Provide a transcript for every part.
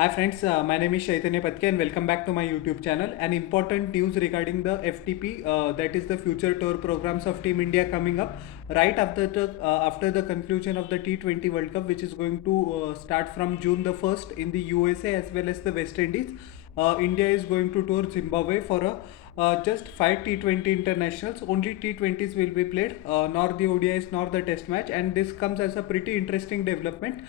Hi friends, my name is Chaitanya Patke and welcome back to my YouTube channel. An important news regarding the FTP, that is the Future Tour programs of Team India coming up right after the conclusion of the T20 World Cup, which is going to start from June the 1st in the USA as well as the West Indies. India is going to tour Zimbabwe for a just 5 T20 internationals. Only T20s will be played, nor the ODIs nor the Test match, and this comes as a pretty interesting development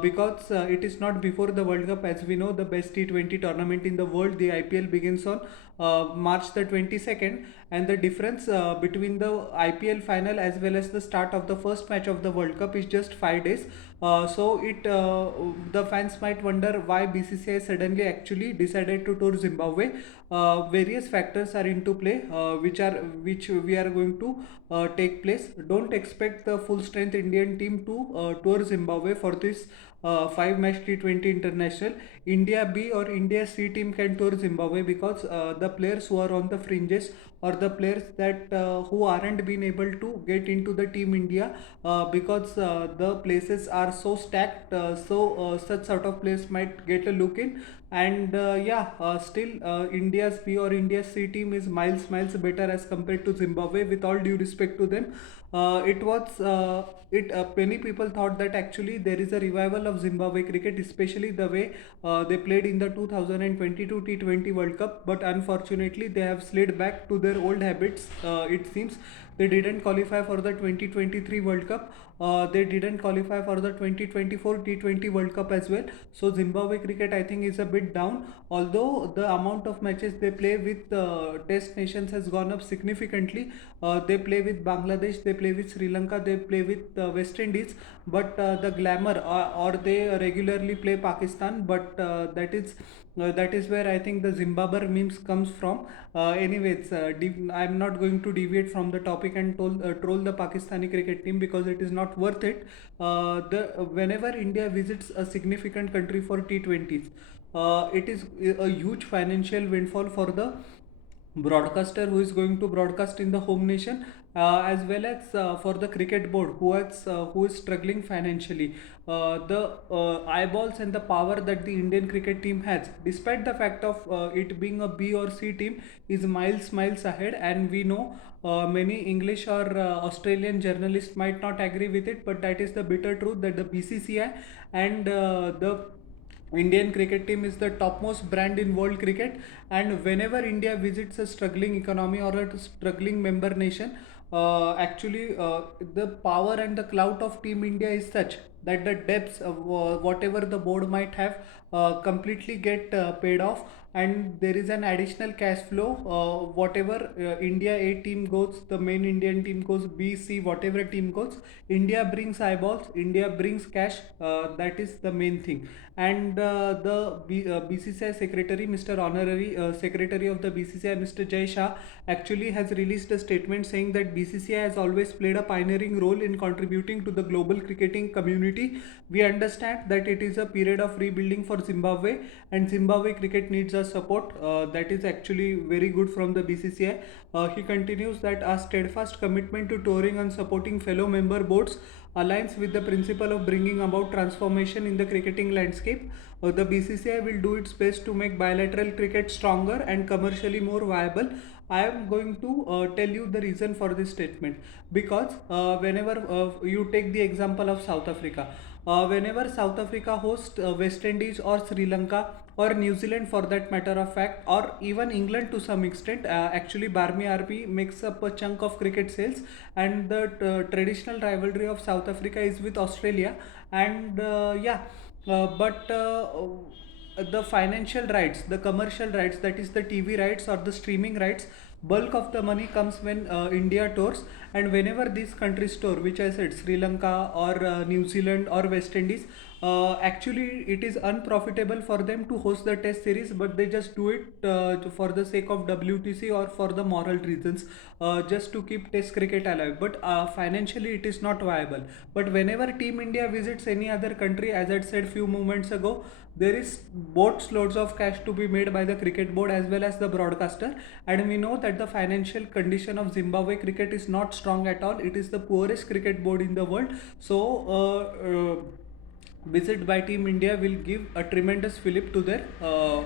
because it is not before the World Cup. As we know, the best T20 tournament in the world, the IPL, begins on March the 22nd, and the difference between the IPL final as well as the start of the first match of the World Cup is just 5 days. So the fans might wonder why BCCI suddenly actually decided to tour Zimbabwe. Various factors are into play, which we are going to take place. Don't expect the full strength Indian team to tour Zimbabwe for this 5 match T20 international. India B or India C team can tour Zimbabwe because the players who are on the fringes, or the players that who aren't been able to get into the Team India because the places are so stacked, so such sort of players might get a look in. And still India's B or India's C team is miles better as compared to Zimbabwe, with all due respect to them. It was it Many people thought that actually there is a revival of Zimbabwe cricket, especially the way they played in the 2022 T20 World Cup, but unfortunately they have slid back to their old habits. It seems they didn't qualify for the 2023 World Cup. They didn't qualify for the 2024 T20 World Cup as well. So Zimbabwe cricket, I think, is a bit down. Although the amount of matches they play with Test nations has gone up significantly. They play with Bangladesh, they play with Sri Lanka, they play with West Indies, but the glamour, or they regularly play Pakistan, but that is where I think the Zimbabwe memes comes from. I'm not going to deviate from the topic and troll the Pakistani cricket team because it is not worth it. The Whenever India visits a significant country for T20s, it is a huge financial windfall for the broadcaster who is going to broadcast in the home nation, as well as for the cricket board who is struggling financially. The eyeballs and the power that the Indian cricket team has, despite the fact of it being a B or C team, is miles ahead. And we know many English or Australian journalists might not agree with it, but that is the bitter truth, that the BCCI and the Indian cricket team is the topmost brand in world cricket. And whenever India visits a struggling economy or a struggling member nation, the power and the clout of Team India is such that the debts of whatever the board might have completely get paid off, and there is an additional cash flow. Whatever India A team goes, the main Indian team goes, B, C, whatever team goes, India brings eyeballs, India brings cash. That is the main thing. And BCCI secretary, Mr. Honorary Secretary of the BCCI, Mr. Jay Shah, actually has released a statement saying that BCCI has always played a pioneering role in contributing to the global cricketing community. We understand that it is a period of rebuilding for Zimbabwe, and Zimbabwe cricket needs our support. That is actually very good from the BCCI. He continues that our steadfast commitment to touring and supporting fellow member boards aligns with the principle of bringing about transformation in the cricketing landscape. The BCCI will do its best to make bilateral cricket stronger and commercially more viable. I am going to tell you the reason for this statement, because whenever you take the example of South Africa, whenever South Africa hosts West Indies or Sri Lanka or New Zealand, for that matter of fact, or even England to some extent, actually Barmy RP makes up a chunk of cricket sales, and the traditional rivalry of South Africa is with Australia. And but The financial rights, the commercial rights, that is the TV rights or the streaming rights, bulk of the money comes when India tours. And whenever these countries tour, which I said, Sri Lanka or New Zealand or West Indies, actually it is unprofitable for them to host the test series, but they just do it for the sake of WTC or for the moral reasons, just to keep test cricket alive. But financially it is not viable. But whenever Team India visits any other country, as I said few moments ago, there is boatloads of cash to be made by the cricket board as well as the broadcaster. And we know that the financial condition of Zimbabwe cricket is not strong at all. It is the poorest cricket board in the world. So visit by Team India will give a tremendous fillip to their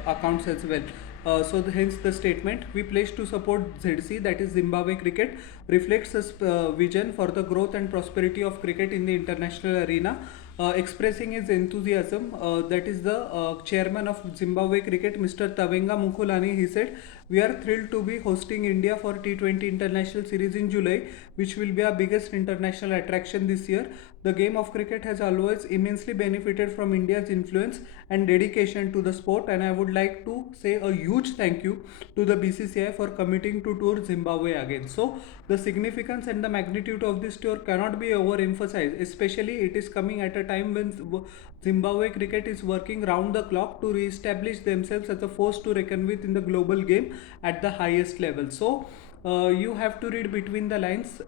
accounts as well. Hence the statement, we pledge to support ZC, that is Zimbabwe Cricket, reflects a vision for the growth and prosperity of cricket in the international arena. Expressing his enthusiasm, that is the chairman of Zimbabwe Cricket, Mr. Tavenga Mukulani, he said, we are thrilled to be hosting India for T20 International Series in July, which will be our biggest international attraction this year. The game of cricket has always immensely benefited from India's influence and dedication to the sport, and I would like to say a huge thank you to the BCCI for committing to tour Zimbabwe again. So, the significance and the magnitude of this tour cannot be overemphasized, especially it is coming at a time when Zimbabwe cricket is working round the clock to re-establish themselves as a force to reckon with in the global game at the highest level. So, you have to read between the lines.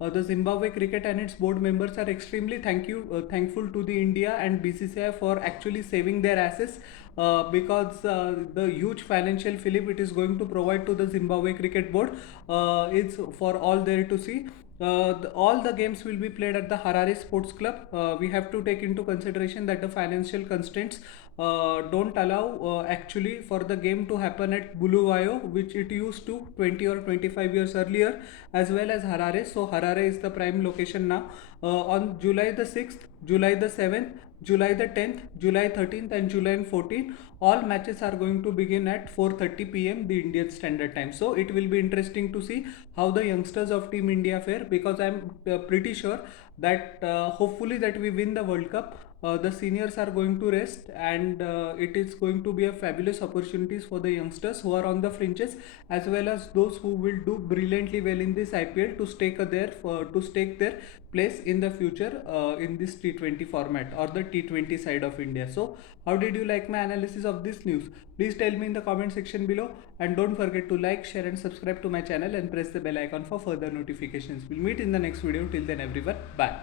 The Zimbabwe cricket and its board members are extremely thankful to the India and BCCI for actually saving their assets, because the huge financial fillip it is going to provide to the Zimbabwe cricket board is for all there to see. All the games will be played at the Harare Sports Club. We have to take into consideration that the financial constraints don't allow actually for the game to happen at Bulawayo, which it used to 20 or 25 years earlier, as well as Harare. So Harare is the prime location now. On July the 6th, July the 7th, July the 10th, July 13th and July 14th, all matches are going to begin at 4:30 p.m. the Indian Standard Time. So it will be interesting to see how the youngsters of Team India fare, because I'm pretty sure that hopefully that we win the World Cup. The seniors are going to rest, and it is going to be a fabulous opportunities for the youngsters who are on the fringes, as well as those who will do brilliantly well in this IPL to stake their place in the future in this T20 format or the T20 side of India. So, how did you like my analysis of this news? Please tell me in the comment section below, and don't forget to like, share, and subscribe to my channel and press the bell icon for further notifications. We'll meet in the next video. Till then, everyone, bye.